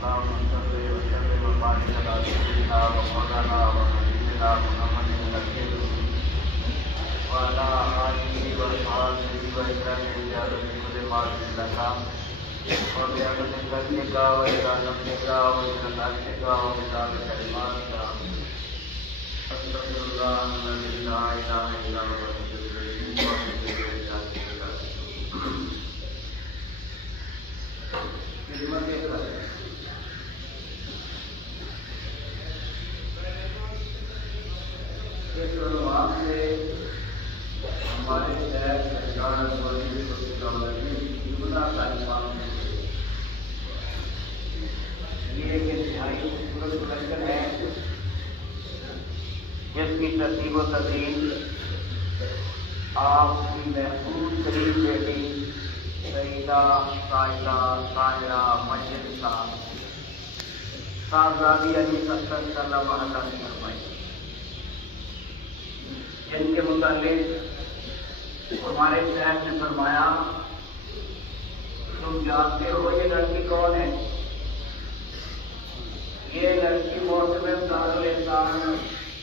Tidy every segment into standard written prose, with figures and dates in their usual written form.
اللهم صل وسلم وبارك على سيدنا ومولانا ونبينا محمد النبي وعلى آله وصحبه وسلم بكل ما لك وبأمر فضلك وإلى نفسك وإلى نفسك وإلى كلماتك أستغفر الله الذي لا إله إلا هو اس عنوان سے ہمارے شہر سرکار جملہ تعلیمات میں یہ ایک انتہائی خوبصورت ملکن ہے جس کی ترتیب و تدریس آپ کی محفوظ ترین بیٹی سیدہ سائدہ طاہرہ مجد صاحبزادی علی اختر صلی اللہ علیہ وسلم فرمائی، جن کے متعلق ہمارے شہر نے فرمایا تم جانتے ہو یہ لڑکی کون ہے؟ یہ لڑکی موسم دارالاسلام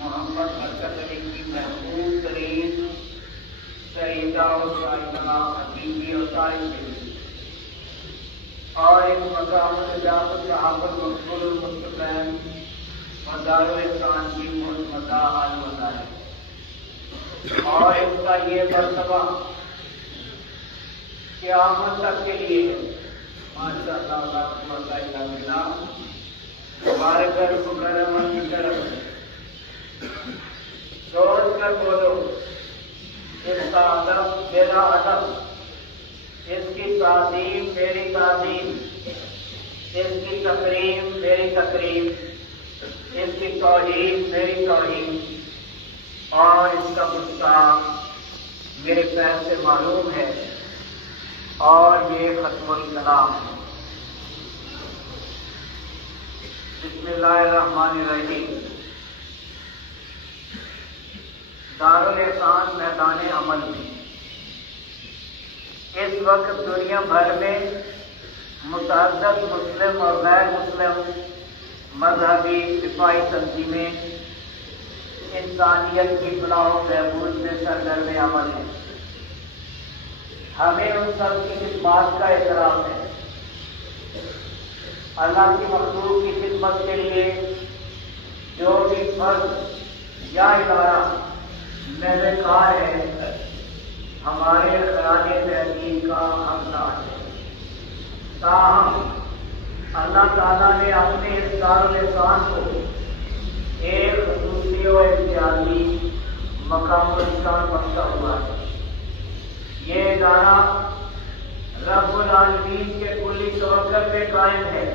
محمد برکت علی کی محفوظ ترین سیدہ اور سائدہ حقیقی اور طاہرہ تھی اور اس مقام نجات صحابہ مقبول المصطفین اور دارالاسلام کی مزہ حال مزہ ہے، اور اس کا یہ مرتبہ قیامت تک کے لیے ہے۔ ماشاء اللہ مبارک مکرم سوچ کر بولو، اس کا ادب میرا ادب، اس کی تعظیم میری تعظیم، اس کی تقریم میری تقریم، اس کی توہین میری توہین، اور اس کا گستاخ میرے پیر سے معلوم ہے، اور یہ ختم الکلام ہے۔ بسم اللہ الرحمن الرحیم۔ دارالاسلام میدان عمل میں اس وقت دنیا بھر میں متعدد مسلم اور غیر مسلم مذہبی دفاعی تنظیمیں انسانیت کی فلاح و بہبود میں سرگرم عمل ہے۔ ہمیں ان سب کی خدمات کا احترام ہے۔ اللہ کی مخلوق کی خدمت کے لیے جو بھی فرد یا ادارہ محرکار ہے ہمارے خراج تحقیق کا حقدار ہے۔ تاہم اللہ تعالیٰ نے اپنے اس دارالاسلام کو ایک خصوصی و امتیازی مقام الشان بخشا ہوا ہے۔ یہ ادارہ رب العالمین کے کلی توکل پہ قائم ہے۔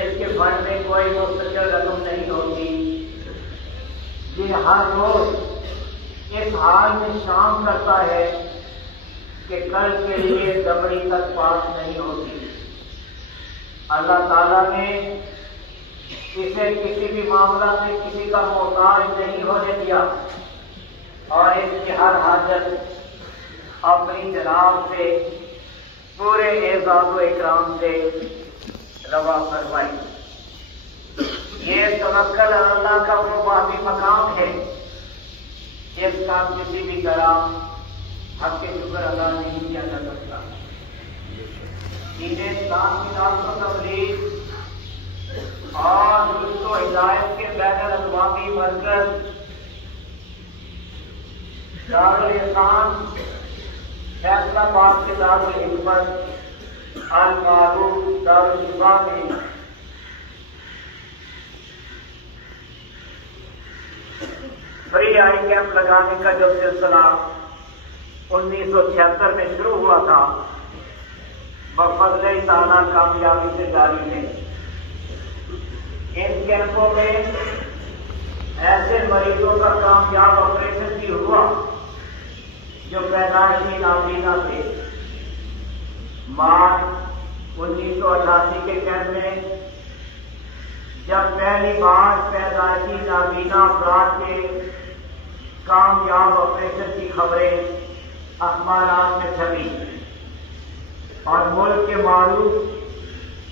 اس کے فنڈ میں کوئی مستقل رقم نہیں ہوتی۔ یہ ہر روز اس حال میں شام کرتا ہے کہ کل کے لیے دبڑی تک پاس نہیں ہوتی۔ اللہ تعالیٰ نے اسے کسی بھی معاملہ میں کسی کا محتاج نہیں ہونے دیا، اور اس کی ہر حاجت اپنی جناب سے پورے اعزاز و اکرام سے روا فرمائی۔ یہ توکل اللہ کا وہ باقی مقام ہے جس کا کسی بھی طرح حق شکر ادا نہیں کیا جا سکتا۔ دین اسلام کی دعوت و تبلیغ اور رشد و ہدایت کے بین الاقوامی مرکز دارالاسلام فیصلہ آباد کے دارالحکمت المعروف دارالشفا میں فری آئی کیمپ لگانے کا جو سلسلہ 1976 میں شروع ہوا تھا بفضل تعالیٰ کامیابی سے جاری ہے۔ ان کیمپوں میں ایسے مریضوں کا کامیاب آپریشن بھی ہوا جو پیدائشی نابینا تھے۔ مارچ 1988 کے کیمپ میں جب پہلی بار پیدائشی نابینا افراد کے کامیاب آپریشن کی خبریں اخبارات میں چھپی اور ملک کے معروف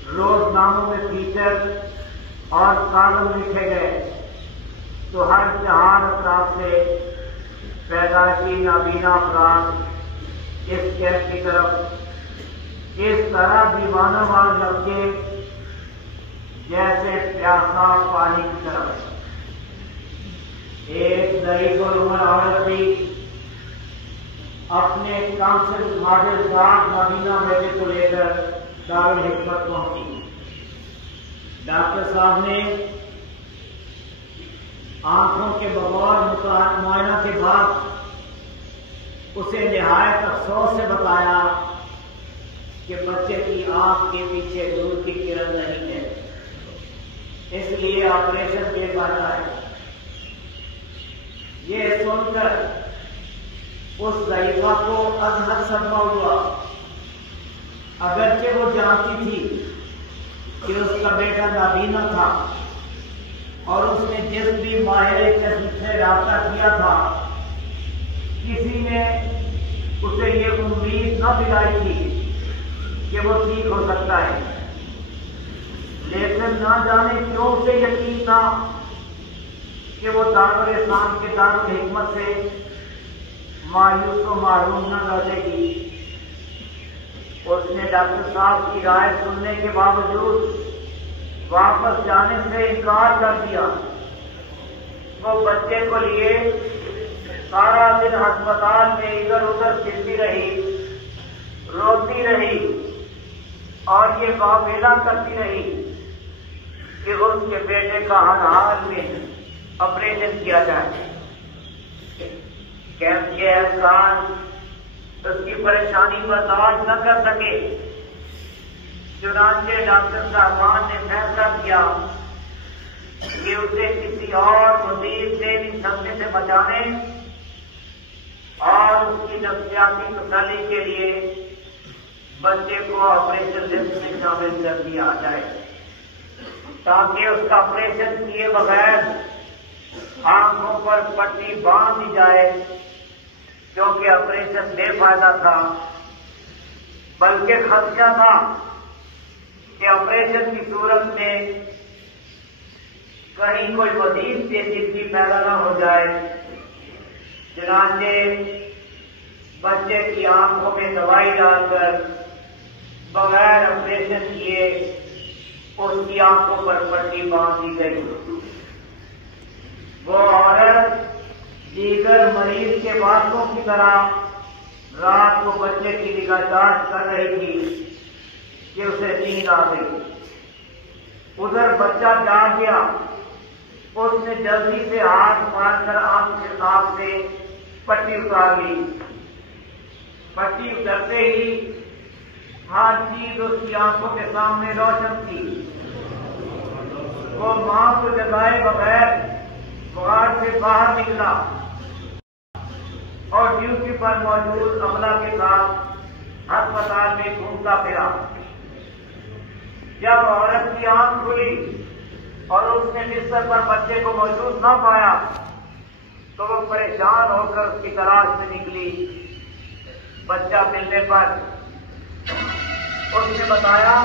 روزناموں میں فیچر اور کالم لکھے گئے تو ہر 4 اطراف سے پیدائشی نابینا افراد اس کیمپ کی طرف اس طرح دیوانہ وار لگے جیسے پیاسا پانی کی طرف۔ ایک ضعیف العمر عورت بھی اپنے کانسل ماڈل ساتھ نابینا بیٹے کو لے کر دارالحکمت پہنچی۔ ڈاکٹر صاحب نے آنکھوں کے بغور معائنہ کے بعد اسے نہایت افسوس سے بتایا کہ بچے کی آنکھ کے پیچھے نور کی کرن نہیں ہے، اس لیے آپریشن بے فائدہ ہے۔ یہ سن کر اس ضعیفہ کو از حد صدمہ ہوا، اگرچہ وہ جانتی تھی کہ اس کا بیٹا نابینا تھا اور اس نے جس بھی ماہر چشم سے رابطہ کیا تھا کسی نے اسے یہ امید نہ دلائی تھی کہ وہ ٹھیک ہو سکتا ہے، لیکن نہ جانے کیوں اسے یقین تھا کہ وہ دارالاسلام کے دارالحکمت سے مایوس و معروم نہ رہے گی۔ اس نے ڈاکٹر صاحب کی رائے سننے کے باوجود واپس جانے سے انکار کر دیا۔ وہ بچے کو لیے سارا دن ہسپتال میں ادھر ادھر پھرتی رہی، روتی رہی اور یہ واویلا کرتی رہی کہ اس کے بیٹے کا ہر حال میں آپریشن کیا جائے۔ کیمپ کے اہلکار اس کی پریشانی برداشت نہ کر سکے، چنانچہ ڈاکٹر صاحبان نے فیصلہ کیا کہ اسے کسی اور مزید دینی دھمکے سے بچانے اور اس کی نفسیاتی تسلی کے لیے بچے کو آپریشن لسٹ میں شامل کر دیا جائے تاکہ اس کا آپریشن کیے بغیر آنکھوں پر پٹی باندھ دی جائے، کیونکہ آپریشن بے فائدہ تھا، بلکہ خدشہ تھا کہ آپریشن کی صورت میں کہیں کوئی مزید پیچیدگی پیدا نہ ہو جائے۔ چنانچہ بچے کی آنکھوں میں دوائی ڈال کر بغیر آپریشن کیے اس کی آنکھوں پر پٹی باندھ دی گئی۔ وہ عورت دیگر مریض کے وارثوں کی طرح رات کو بچے کی نگہداشت کر رہی تھی کہ اسے نیند آ گئی۔ ادھر بچہ جاگ گیا، اس نے جلدی سے ہاتھ مار کر آنکھ سے پٹی اتار لی۔ پٹی اترتے ہی ہر چیز اس کی آنکھوں کے سامنے روشن تھی۔ وہ ماں کو جگائے بغیر وارڈ سے باہر نکلا اور ڈیوٹی پر موجود عملہ کے ساتھ ہسپتال میں گھومتا پھرا۔ جب عورت کی آنکھ کھلی اور اس نے بستر پر بچے کو موجود نہ پایا تو وہ پریشان ہو کر اس کی تلاش میں نکلی۔ بچہ ملنے پر اس نے بتایا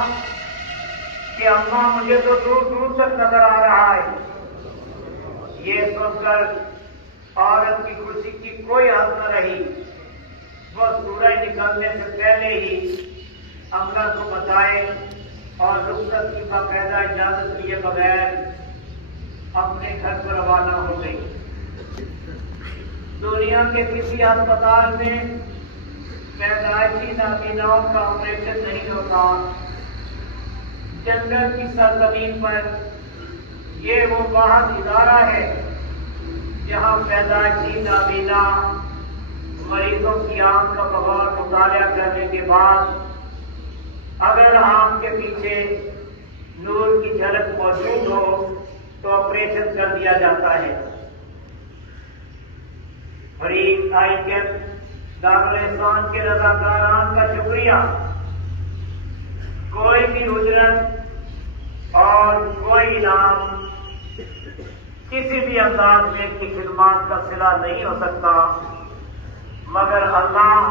کہ اماں مجھے تو دور دور تک نظر آ رہا ہے۔ یہ سن کر عورت کی خوشی کی کوئی حد نہ رہی۔ وہ سورج نکلنے سے پہلے ہی امرا کو بچائے اور رخصت کی باقاعدہ اجازت لیے بغیر اپنے گھر کو روانہ ہو گئی۔ دنیا کے کسی ہسپتال میں پیدائشی نابیناؤں کا آپریشن نہیں ہوتا۔ جنگل کی سرزمین پر یہ وہ واحد ادارہ ہے جہاں پیدائشی نابینا مریضوں کی آنکھ کا بغور مطالعہ کرنے کے بعد اگر آنکھ کے پیچھے نور کی جھلک موجود ہو تو آپریشن کر دیا جاتا ہے۔ فریق آئی کیمپ دارالاسلام کے رضاکاران کا شکریہ۔ کوئی بھی اجرت اور کوئی انعام کسی بھی انداز میں ان کی خدمات کا صلہ نہیں ہو سکتا مگر اللہ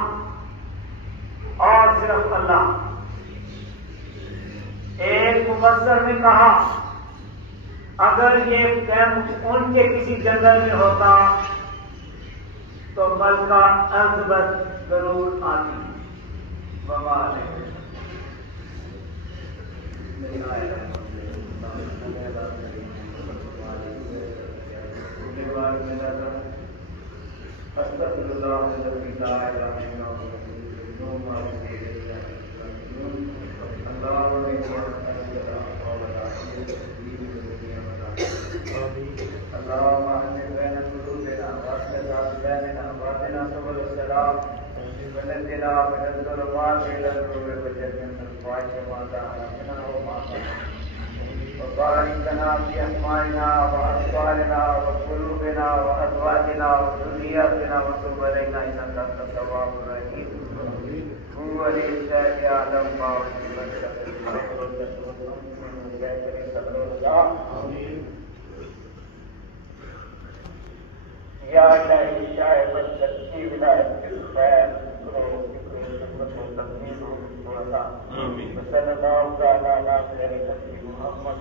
اور صرف اللہ۔ مفسر نے کہا اگر یہ کیمپ ان کے کسی جنگل میں ہوتا تو ملکہ الزبت ضرور آتی. وبارك لنا في أسمائنا وأبصارنا وقلوبنا وأزواجنا وذرياتنا وتب علينا إنك أنت التواب الرحيم. هو للشافي أعلم ما یا الہی شاہ بچت کی ولایت کے خیر کرو تقدیر صلی اللہ تعالی علی محمد